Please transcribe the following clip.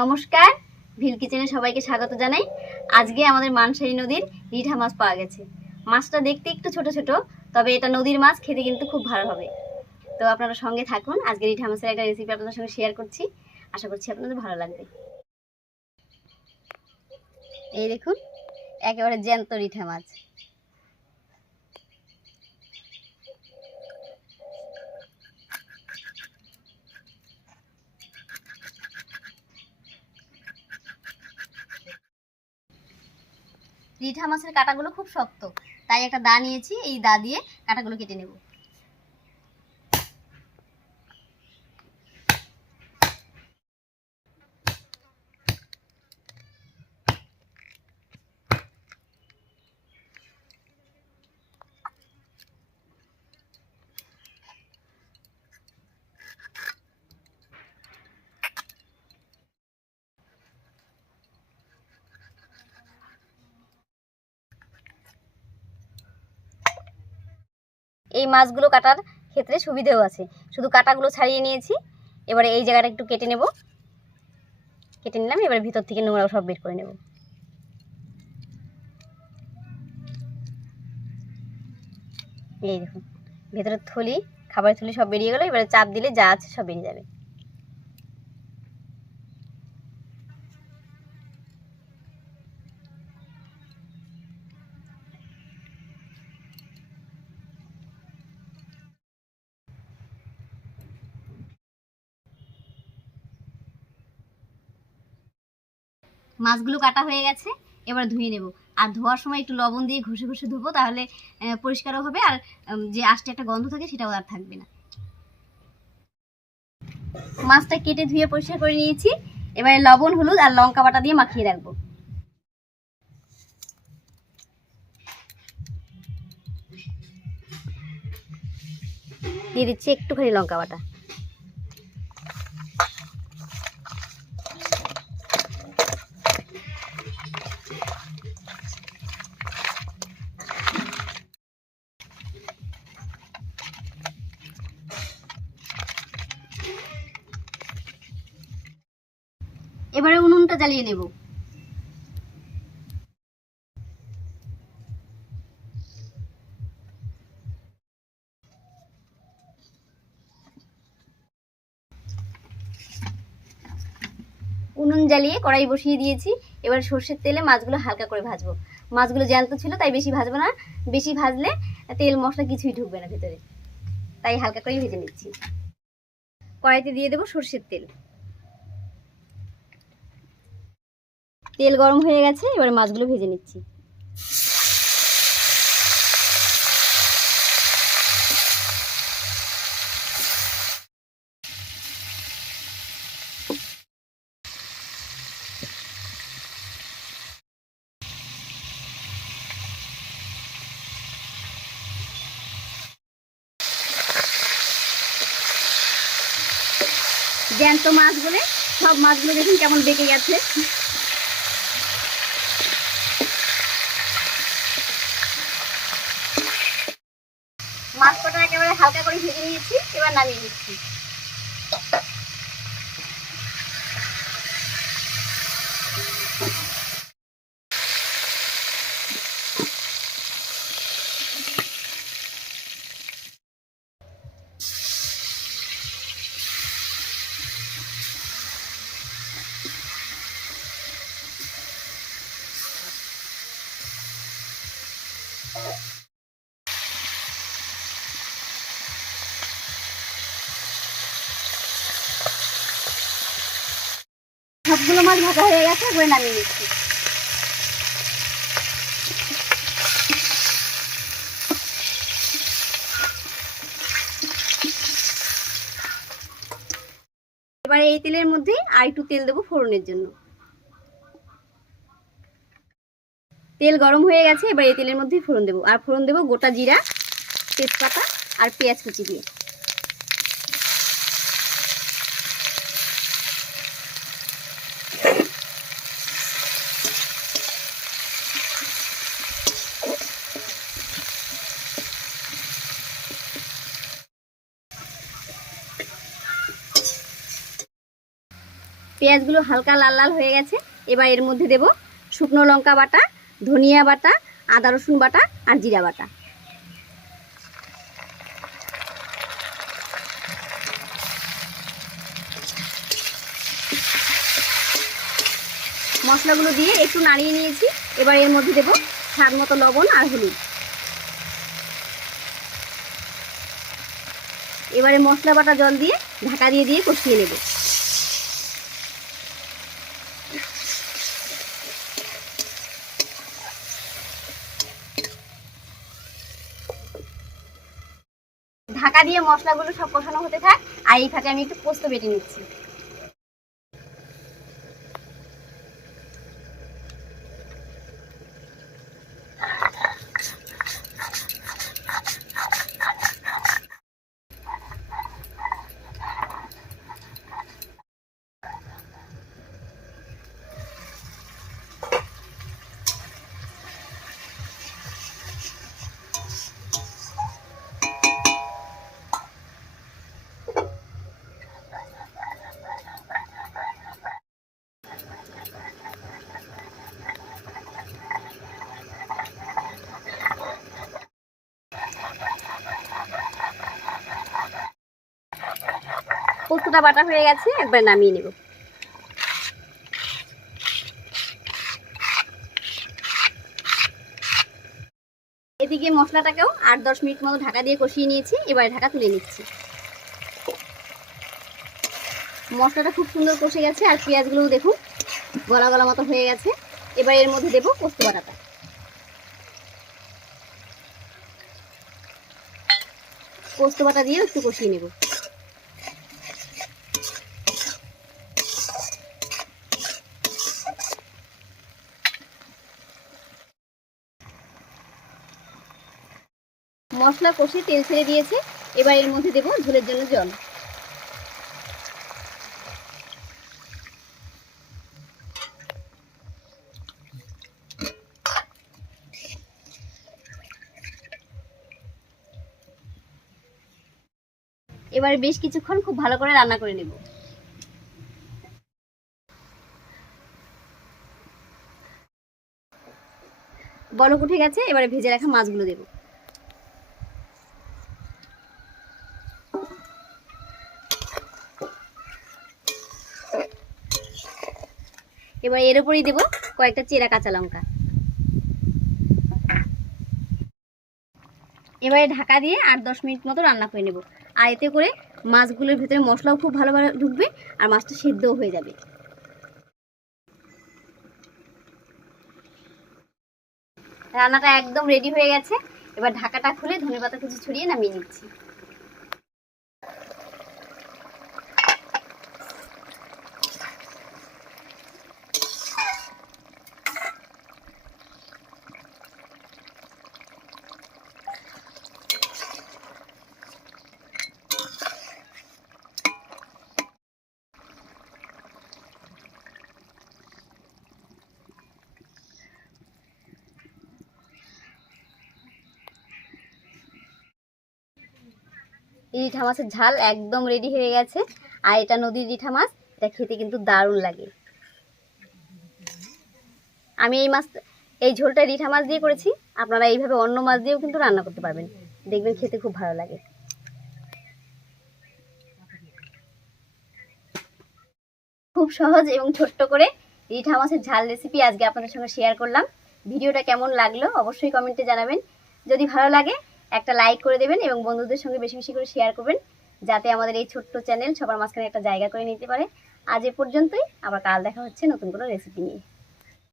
নমস্কার। ভিল কিচেনে সবাইকে স্বাগত জানাই। আজকে আমাদের মানসাই নদীর রিঠা মাছ পাওয়া গেছে। মাছটা দেখতে একটু ছোট ছোট, তবে এটা নদীর মাছ, খেতে কিন্তু খুব ভালো হবে। তো আপনারা সঙ্গে থাকুন, আজকে রিঠা মাছের একটা রেসিপি আপনাদের সঙ্গে শেয়ার করছি। আশা করছি আপনাদের ভালো লাগবে। এই দেখুন, একেবারে জ্যান্ত রিঠা মাছ। রিঠা মাছের কাঁটাগুলো খুব শক্ত। তাই একটা দা নিয়েছি, এই দা দিয়ে কাঁটাগুলো কেটে নেব। এই মাছগুলো কাটার ক্ষেত্রে সুবিধেও আছে। শুধু কাটাগুলো ছাড়িয়ে নিয়েছি। এবারে এই জায়গাটা একটু কেটে নেব। কেটে নিলাম, এবারে ভিতর থেকে নোংরা সব বের করে নেব। এই দেখুন, ভেতরের থলি, খাবারের থলি সব বেরিয়ে গেলো। এবারে চাপ দিলে যা আছে সব বেরিয়ে যাবে। মাছগুলো কাটা হয়ে গেছে, এবার ধুয়ে নেব। আর ধোয়ার সময় একটু লবণ দিয়ে ঘষে ঘষে ধোবো, তাহলে পরিষ্কারও হবে আর যে আষ্টে একটা গন্ধ থাকে সেটাও আর থাকবে না। মাছটা কেটে ধুয়ে পরিষ্কার করে নিয়েছি। এবারে লবণ, হলুদ আর লঙ্কা বাটা দিয়ে মাখিয়ে রাখব। দিয়ে দিচ্ছি একটুখানি লঙ্কা বাটা। এবারে উনুনটা জ্বালিয়ে নেব। উনুন জ্বালিয়ে কড়াই বসিয়ে দিয়েছি। এবার সর্ষের তেলে মাছগুলো হালকা করে ভাজবো। মাছগুলো জ্যান্ত ছিল, তাই বেশি ভাজবো না। বেশি ভাজলে তেল মশলা কিছুই ঢুকবে না ভেতরে। তাই হালকা করেই ভেজে নিচ্ছি। কড়াইতে দিয়ে দেবো সর্ষের তেল। তেল গরম হয়ে গেছে, এবারে মাছগুলো ভেজে নিচ্ছি। জ্যান্ত মাছগুলো, সব মাছগুলো দেখুন কেমন বেঁকে গেছে মাছ কটা একেবারে হালকা করে ভেজে নিয়েছি এবার নামিয়ে নিচ্ছি। সবগুলো মাছ ভাজা হয়ে গেছে এবারে নামিয়ে নিচ্ছি। এবারে এই তেলের মধ্যে আর একটু তেল দেবো ফোড়নের জন্য। তেল গরম হয়ে গেছে, এবার এই তেলের মধ্যেই ফোড়ন দেবো। আর ফোড়ন দেবো গোটা জিরা, তেজপাতা আর পেঁয়াজ কুচি দিয়ে। পেঁয়াজগুলো হালকা লাল লাল হয়ে গেছে। এবার এর মধ্যে দেব শুকনো লঙ্কা বাটা, ধনিয়া বাটা, আদা রসুন বাটা আর জিরা বাটা। মশলাগুলো দিয়ে একটু নাড়িয়ে নিয়েছি। এবার এর মধ্যে দেব স্বাদ মতো লবণ আর হলুদ। এবারে মশলা বাটা জল দিয়ে ঢাকা দিয়ে দিয়ে কষিয়ে নেব ঢাকা দিয়ে মশলাগুলো সব কষানো হতে থাক। আর এই ফাঁকে আমি একটু পোস্ত বেটে নিচ্ছি। পোস্তটা বাটা হয়ে গেছে, একবার নামিয়ে নেব। এদিকে মশলাটাকেও আট দশ মিনিট মতো ঢাকা দিয়ে কষিয়ে নিয়েছি, এবার ঢাকা তুলে নিচ্ছি। মশলাটা খুব সুন্দর কষে গেছে, আর পেঁয়াজগুলোও দেখুন, গলা গলা মতো হয়ে গেছে। এবার এর মধ্যে দেবো পোস্ত বাটাটা। পোস্ত বাটা দিয়ে একটু কষিয়ে নেব। মশলা কষে তেল ছেড়ে দিয়েছে। এবার এর মধ্যে দেবো ঝোলের জন্য জল। এবার বেশ কিছুক্ষণ খুব ভালো করে রান্না করে নেব। বলক উঠে গেছে, এবারে ভেজে রাখা মাছগুলো দেবো। এবার এর উপরেই দেবো কয়েকটা চেরা কাঁচা লঙ্কা। এবারে ঢাকা দিয়ে আট দশ মিনিট মতো রান্না করে নেব। আর এতে করে মাছগুলোর ভেতরে মশলাও খুব ভালোভাবে ঢুকবে আর মাছটা সেদ্ধও হয়ে যাবে। রান্নাটা একদম রেডি হয়ে গেছে। এবার ঢাকাটা খুলে ধনে পাতা কুচি ছড়িয়ে নামিয়ে নিচ্ছি। রিঠা মাছের ঝাল একদম রেডি হয়ে গেছে। আর এটা নদীর রিঠা মাছ, এটা খেতে কিন্তু দারুণ লাগে। আমি এই মাছ, এই ঝোলটা রিঠা মাছ দিয়ে করেছি। আপনারা এইভাবে অন্য মাছ দিয়েও কিন্তু রান্না করতে পারবেন। দেখবেন খেতে খুব ভালো লাগে। খুব সহজ এবং ছোট্ট করে রিঠা মাছের ঝাল রেসিপি আজকে আপনাদের সঙ্গে শেয়ার করলাম। ভিডিওটা কেমন লাগল অবশ্যই কমেন্টে জানাবেন। যদি ভালো লাগে একটা লাইক করে দেবেন এবং বন্ধুদের সঙ্গে বেশি বেশি করে শেয়ার করবেন, যাতে আমাদের এই ছোট্ট চ্যানেল সবার মাঝখানে একটা জায়গা করে নিতে পারে। আজ এ পর্যন্তই, আবার কাল দেখা হচ্ছে নতুন কোনো রেসিপি নিয়ে।